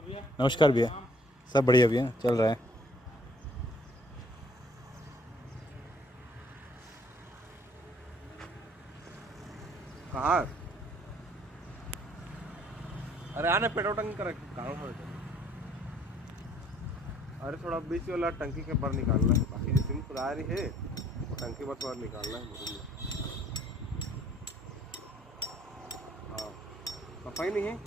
नमस्कार भैया। सब बढ़िया भैया, चल रहा है। कहाँ? अरे आने पेट्रोल टंकी कर कहाँ हो? अरे थोड़ा बीच वाला टंकी के बाहर निकालना है, बाकी जो सिम खुदा रही है वो टंकी बस बाहर निकालना है मुझे। हाँ, सफाई नहीं है।